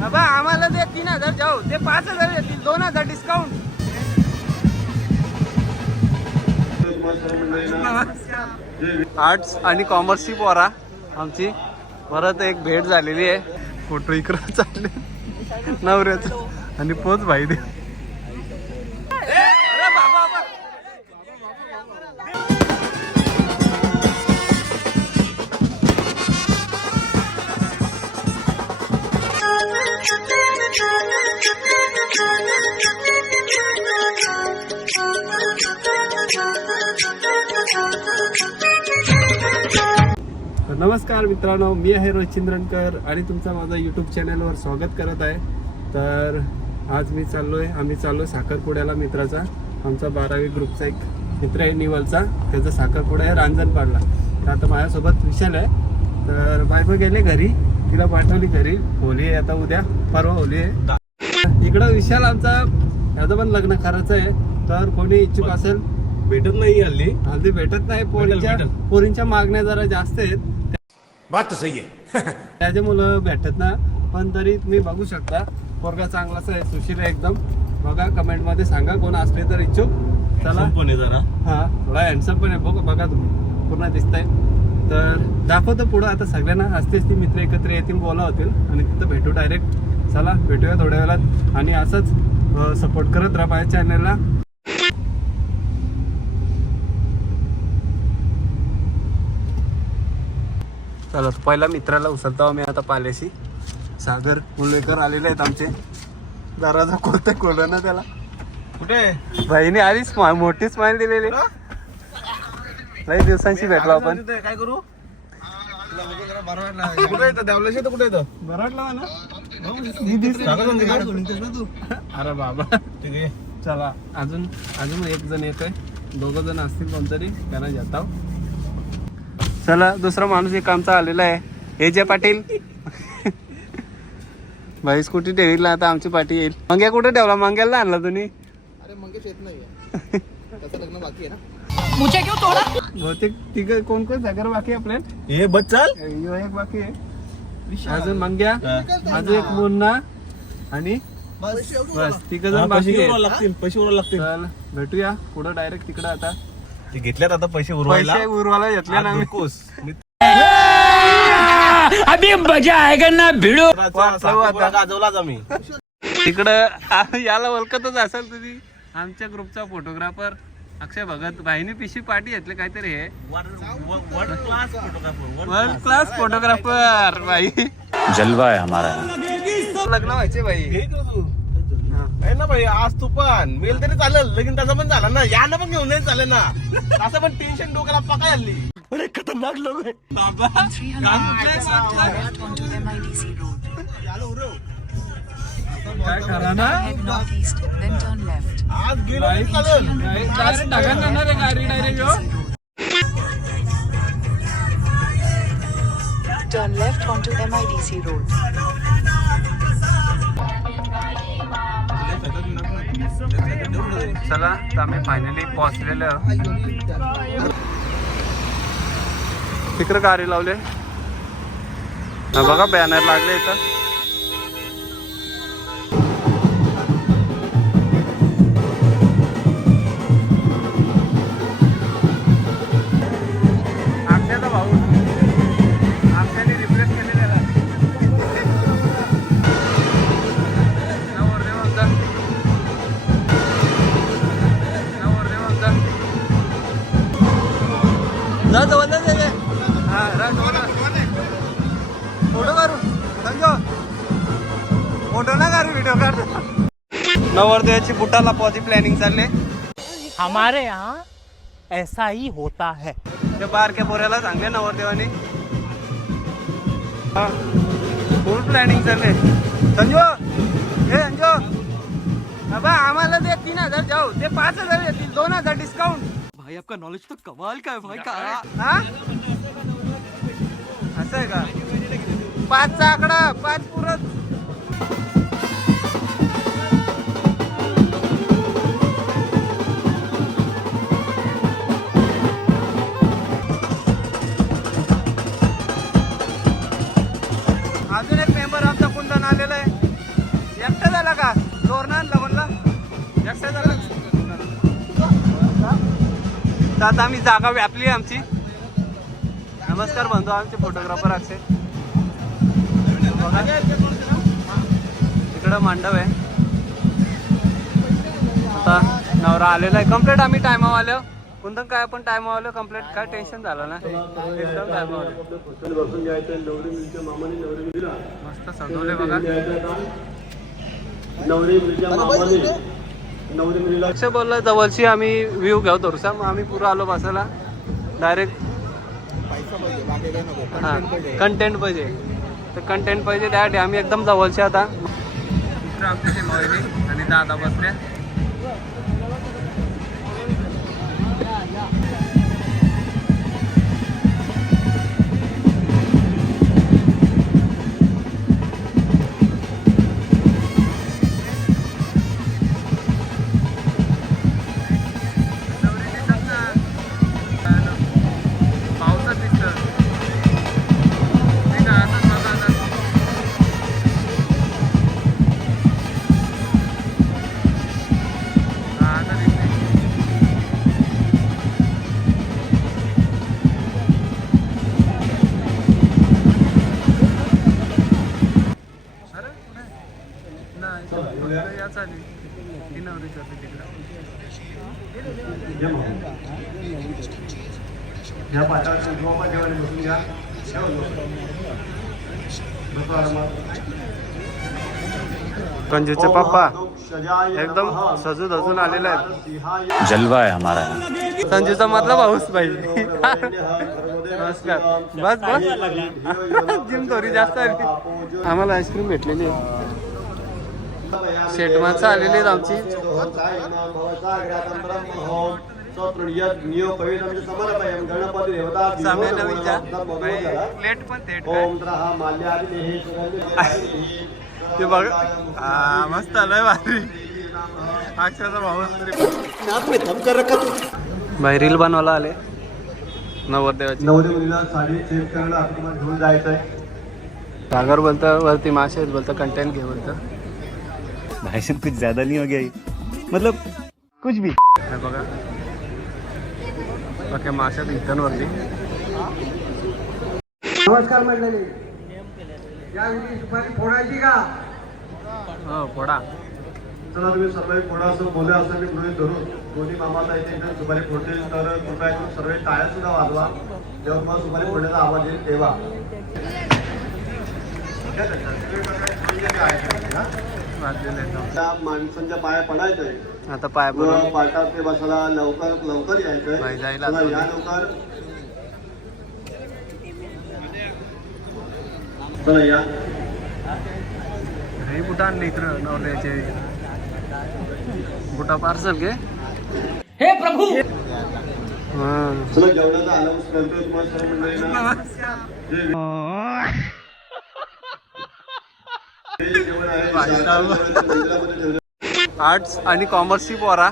बाबा आम्हाला ते 3000 जाऊ, ते 5000 येतील, 2000 डिस्काउंट. आर्ट्स आणि कॉमर्सची पोरा आमची परत एक भेट झालेली आहे. फोटो इकडं चालले नवऱ्याचा आणि पोच भाई दे. नमस्कार मित्रांनो, मी आहे रोहित चिंद्रनकर आणि तुमचं माझं यूट्यूब चॅनलवर स्वागत करत आहे. तर आज आम्ही चाललोय साखरपुड्याला मित्राचा. आमचा 12वी ग्रुपचा एक मित्र आहे निवलचा, त्याचा साखरपुडा आहे रांजणपाडला. तर आता माझ्यासोबत विशाल आहे. तर बायको गेले घरी, तिला पाठवली घरी. होली आहे आता, उद्या परवा होली आहे. इकडं विशाल आमचा याचं पण लग्न करायचं आहे. तर कोणी इच्छुक असेल, भेटत नाही हल्ली भेटत नाही. पोरींच्या मागण्या जरा जास्त आहेत, बात तर सही आहे. त्याच्यामुळं भेटत ना. पण तरी तुम्ही बघू शकता, पोरगा चांगलाच आहे, सुशील आहे एकदम. बघा कमेंट मध्ये सांगा कोण असले तर इच्छुक. चला जरा हा, थोडा हँडसम पण आहे. बघा तुम्ही पूर्ण दिसतंय. तर दाखवतो पुढं. आता सगळ्यांना असतेच ती मित्र एकत्र येतील, बोला होतील आणि तिथं भेटू डायरेक्ट. चला भेटूया थोड्या वेळात आणि असंच सपोर्ट करत राहा माझ्या चॅनलला. चला पहिला मित्राला उचलतो मी आता पाल्याशी. सागर मुलवेकर आलेले आहेत आमचे. जरा कोणतं खोलं ना त्याला. कुठे बहिणी आधीच मोठी स्माइल दिलेली. लई दिवसांची भेटलो आपण. काय करू? कुठे येतं देवलाशी? कुठे येतं? बरडला ना. अरे बाबा ठीक आहे. चला अजून एक जण येतोय. 2 जण असतील कोणतरी, त्यांना जाताव. चला दुसरा माणूस एक आमचा आलेला आहे, एजे पाटील. भाई स्कूटी ठेवीला आता आमची पाठी येईल. मंग्या कुठे ठेवला? मंग्याला आणला तुम्ही? अरे मंगेश येत नाहीये, त्याचं लग्न बाकी आहे ना. मुझे क्यों तोड़ा? बहुतेक तिघ कोण जागर बाकी आहे आपल्या. हे बस चाल. यो एक बाकी आहे, अजून मंग्या, अजून एक मुन्ना आणि बस तिघ जण बाकी आहे. पैसे उरवायला लागतील. चल भेटूया पुढं डायरेक्ट तिकडं. आता ते घेतल्यात आता पैसे उरवायला. उरवायला घेतल्या ना. अभी मजा आएगा ना भिड़ो. गाजवलाच आम्ही. तिकडं याला ओळखतच असेल तुम्ही, आमच्या ग्रुपचा फोटोग्राफर अक्षय भगत. भाईने पिशवी पाठी घेतले काहीतरी. हे वर्ल्ड क्लास फोटोग्राफर भाई. जलवा है हमारा. लग्न व्हायचे भाई. आहे ना भाई, आज तू पण मेल तरी चालेल, लगीन त्याचा पण झाला ना. यानं पण घेऊन नाही चालेल ना. असं पण टेन्शन डोक्याला पकाय हल्ली. अरे खतरनाक लोक आहे बाबा. काय करा ना, आज गेलो तरी चालेल. गाडी direct. Turn left onto MIDC Road. चला आम्ही फायनली पोहोचलेलो. तिकडे गाडी लावले बघा, बॅनर लागले इथं. आमच्याचा भाऊ आमच्याने रिप्लेस केलेला फोटो काढू संजो. फोटो ना काढू, व्हिडिओ काढ. नवरदेवाची बुटाला पॉझी प्लॅनिंग चालले. हमारे यहाँ ऐसा ही होता है. ते बारक्या पोऱ्याला सांगले नवरदेवाने. फुल प्लॅनिंग चालले. संजो हे संजो बाबा आम्हाला ते 3000 जाऊ, ते 5000 येतील, 2000 डिस्काउंट. भाई आपका नॉलेज तो कमाल का है भाई. का हा असं आहे का? 5चा आकडा 5 पुरत. अजून एक मेंबर आमचा कुंदन आलेला आहे. एकटा झाला का तोरणा आणला म्हणला एकटा झाला तर आता आम्ही जागा व्यापली आहे आमची. नमस्कार म्हणतो आमचे फोटोग्राफर अक्षय. बघा इकडं मांडव आहे. आता नवरा आलेला आहे कम्प्लीट. आम्ही टायमावर आलो कोणतं काय आपण टायमावर आलो कम्प्लीट. काय टेन्शन झालं ना एकदम टायमावर. मस्त सजवले बघा. अक्षय बोलला जवळची आम्ही व्ह्यू घेऊ थोडसा. मग आम्ही पुरा आलो बसायला डायरेक्ट. पैसा पाहिजे बाकी काही नको. हां कंटेंट पाहिजे तर कंटेंट पाहिजे त्यासाठी आम्ही एकदम जवळचे. आता इकडे आमचे मोहिनी आणि दादा बसल्या. कंजूचे पप्पा एकदम सजू धजून आलेले आहेत. जलवा है हमारा. संजूचा मतलब हाऊस पाहिजे. नमस्कार. बस बस जिम थोडी जास्त आली. आम्हाला आईस्क्रीम भेटलेली आहे. शेट माणसं आलेली आहेत आमची. प्लेट पण थेट ते बघ मस्त आलंय भारी. अक्षरचा भाऊ भाई रील बनवायला आले नवरदेवाची. नवदेवीला साडी चेक करायला आपण तुम्हाला घेऊन जायचं आहे. सागर बोलतं वरती मासे आहेत बोलतं कंटेंट घे बोलतं. भाई साहब कुछ ज्यादा नहीं हो गया ये? मतलब कुछ भी. हे बघा बाकी माशात इथंवरती. नमस्कार मंडळी. यावेळी सुपारी फोडायची का? हो फोडा. चला तुम्ही सकाळी फोडा असं बोलले असं मी गृहीत धरून दोन्ही मामाचा इथे एकदम सुपारी फोडतील तर कृपया करून सर्व टाळ्या सुद्धा वाजवा. जेव्हा तुम्हाला सुपारी फोडण्याचा आवाज येईल तेव्हा. त्या माणसांच्या पाया पडायचंय. आता पाय पडून पाटात ते बसायला लवकर लवकर बाई यायचंय. जायला चला या लवकर. चला या. हे बुटा आणले इकडं नवऱ्याचे. बुटा पार्सल घे. हे प्रभु हां चला जेवणाचा अनाऊन्स करतोय तुम्हाला सर्व मंडळींना. जेवण आहे आर्ट्स आणि कॉमर्सची पोरा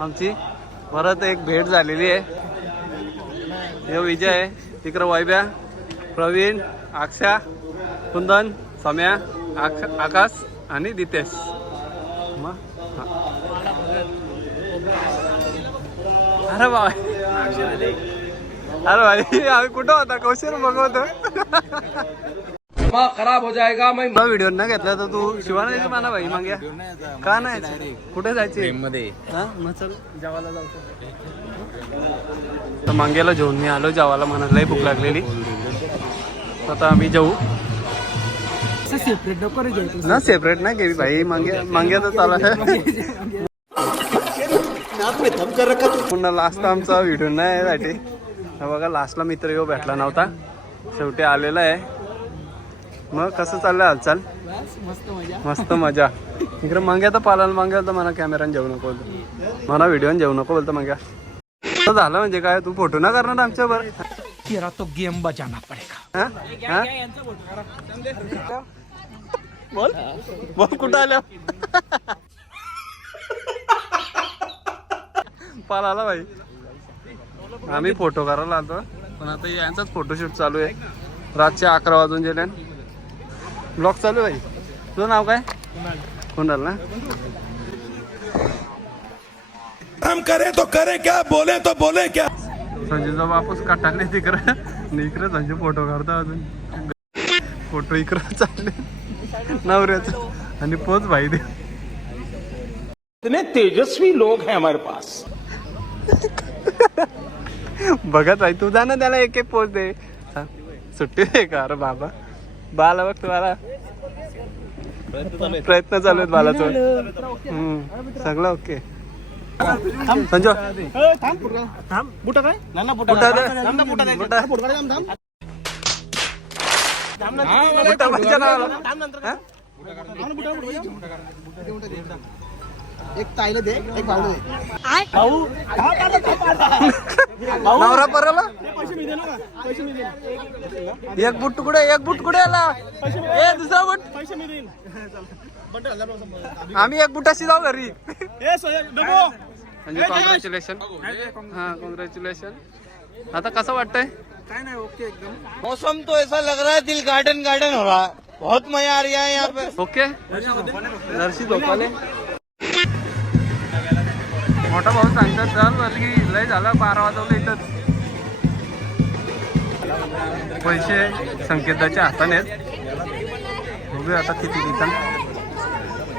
आमची परत एक भेट झालेली आहे. हे विजय आहे तिकडं. वैभ्या प्रवीण अक्षा कुंदन सम्या आकाश आणि दितेश. मग अरे बा अरे भाई आम्ही कुठं होता कौशल बघवतो. खराब हो जाएगा. मैं व्हिडिओ न घेतला तर तू शिवाना यायची म्हणा भाई माग्या का नाही. कुठे जायचे हा मग चल जेवायला जाऊ. तर मांग्याला जेवून मी आलो जेवायला. मनालाही भूक लागलेली. आता आम्ही जेवू सेपरेट नको रे जायचं. ना सेपरेट नाही केली भाई. मांग्या तर चाला. पुन्हा लास्ट आमचा व्हिडिओ नाही यासाठी. बघा लास्टला मित्र येऊ भेटला नव्हता शेवटी आलेला आहे. मग कसं चाललंय हालचाल? मस्त मजा. इकडे मांग्या तर पालायला मांग्या तर मला कॅमेराने जेवू नको बोलतो. मला व्हिडिओने जेवू नको बोलतो मांग्या. झालं म्हणजे काय तू फोटो ना करणार आमच्यावर. तेरा तो गेम बजाना पडेगा. बोल बोल कुठं आल्या. पाल आला भाई. आम्ही फोटो करायला आलो पण आता यांचाच फोटोशूट चालू आहे. रातचे 11 वाजून गेले. ब्लॉग चालू आहे. तुझं नाव काय? कोणाला ना हम करें तो करें क्या, बोले तो बोले क्या. संजूचा बापूस काटाले तिकडं इकडे संजू फोटो काढतो अजून फोटो इकडं चालले नवऱ्याचं आणि पोच भाई दे. इतने तेजस्वी लोग हैं हमारे पास. बघत आहे तू जा ना त्याला एक एक पोच दे. सुट्टी दे का अरे बाबा बाला बघ तुम्हाला प्रयत्न चालू आहेत बालाचं. सगळं ओके. संजू बुटा काय ना बुटा दे. बुटा. बुटा पाहिजे ना मला. एक ताईला दे एक भाऊला दे. नवरा परला एक बुट कुठे आला ए दुसरा बुट आम्ही एक बुटाशी जाऊ घरी. म्हणजे कॉंग्रॅच्युलेशन. हा कॉंग्रॅच्युलेशन. आता कसं वाटतंय? काय नाही ओके एकदम. मौसम तो ऐसा लग रहा है दिल गार्डन गार्डन हो रहा है. बहुत मजा आ रहा है यहाँ पे. Okay Jersey झोपाले. मोठा भाऊ सांगतात चल की लय झालं 12 वाजवलं इथंच. पैसे संकेताच्या हाताने आहेत. बघूया आता किती देतात.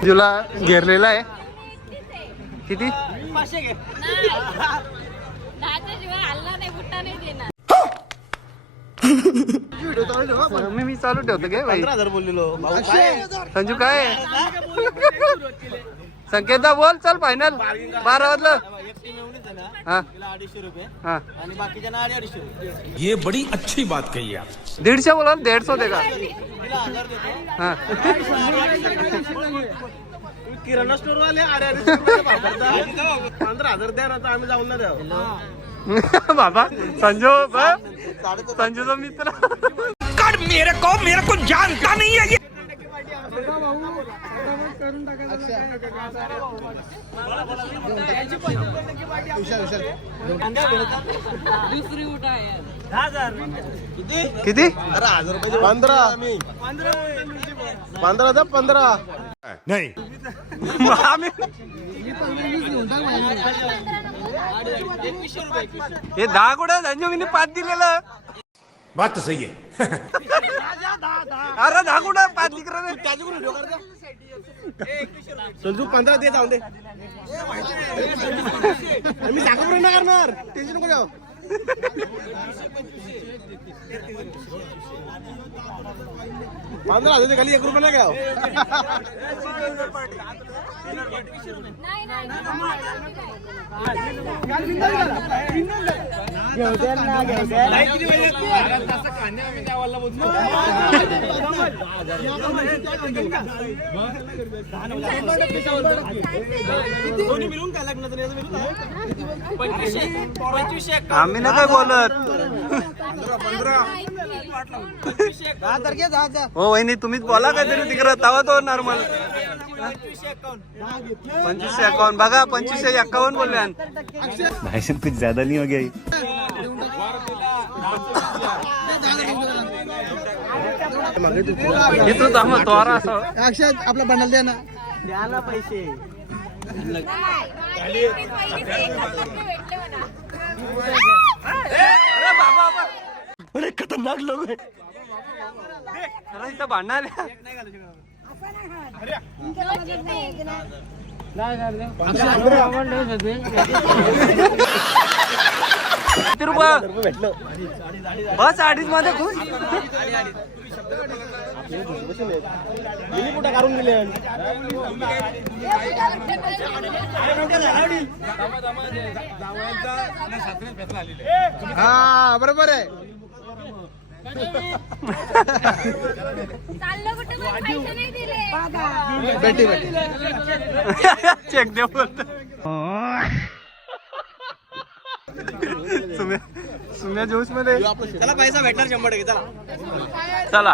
तुला घेरलेला आहे किती? मी चालू ठेवतो गे भाई. 15,000 बोललेलो भाऊ काय संजू काय संकेता बोल चल फायनल 12 वाजलं. हा 250 रुपये हा आणि बाकीच्या 250 रुपये. ये बड़ी अच्छी बात कही आप. 150 बोला 150 दे का. हा किराणा स्टोर वाले 15,000 द्या ना तर आम्ही जाऊन ना द्यावं. बाबा संजू संजूचा मित्र. मेरे को जानता नहीं है. किती? 15 द्या 15. नहीं. हे 10 कुठं संजू मी 5 दिलेलं. बात तो सही है. अरे 10 कुठं 5 दिकर. संजू 15 दे जाऊन दे. मी साखरपुडा नाही करणार टेन्शन नको जाऊ. 15,000 खाली 1 रुपया नाही घ्याव. मिळून काय लागणार आम्ही ना काय बोलत. हो वहिनी तुम्हीच बोला काहीतरी तिकडं तवा तो नॉर्मल. 2551 बघा 2551 बोलले. भाई साहब कुछ ज्यादा नहीं हो गया ये? इथं थांबा तोरा असं. अक्षय आपला बंडल द्या ना. द्याला पैसे. अरे खतरनाक लोग हैं. अरे इथं भांडणार किती रुपये बस 2.5 मध्ये खुश. मिनी कुठं काढून दिले. हा बरोबर आहे. बेटी बेटी चेक दे बोलतो. सुम्या जोश मध्ये त्याला पैसा भेटणार 100%. चला चला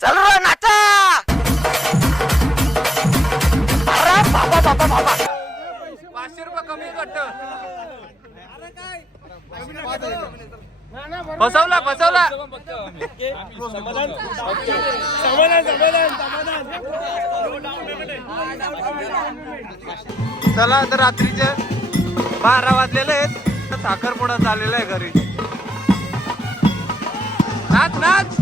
चल रे नाचा. 500 रुपये कमी करत. फसवला चला आता रात्रीचे 12 वाजलेले आहेत तर साखरपुडा चाललेला आहे घरी. नाच नाच.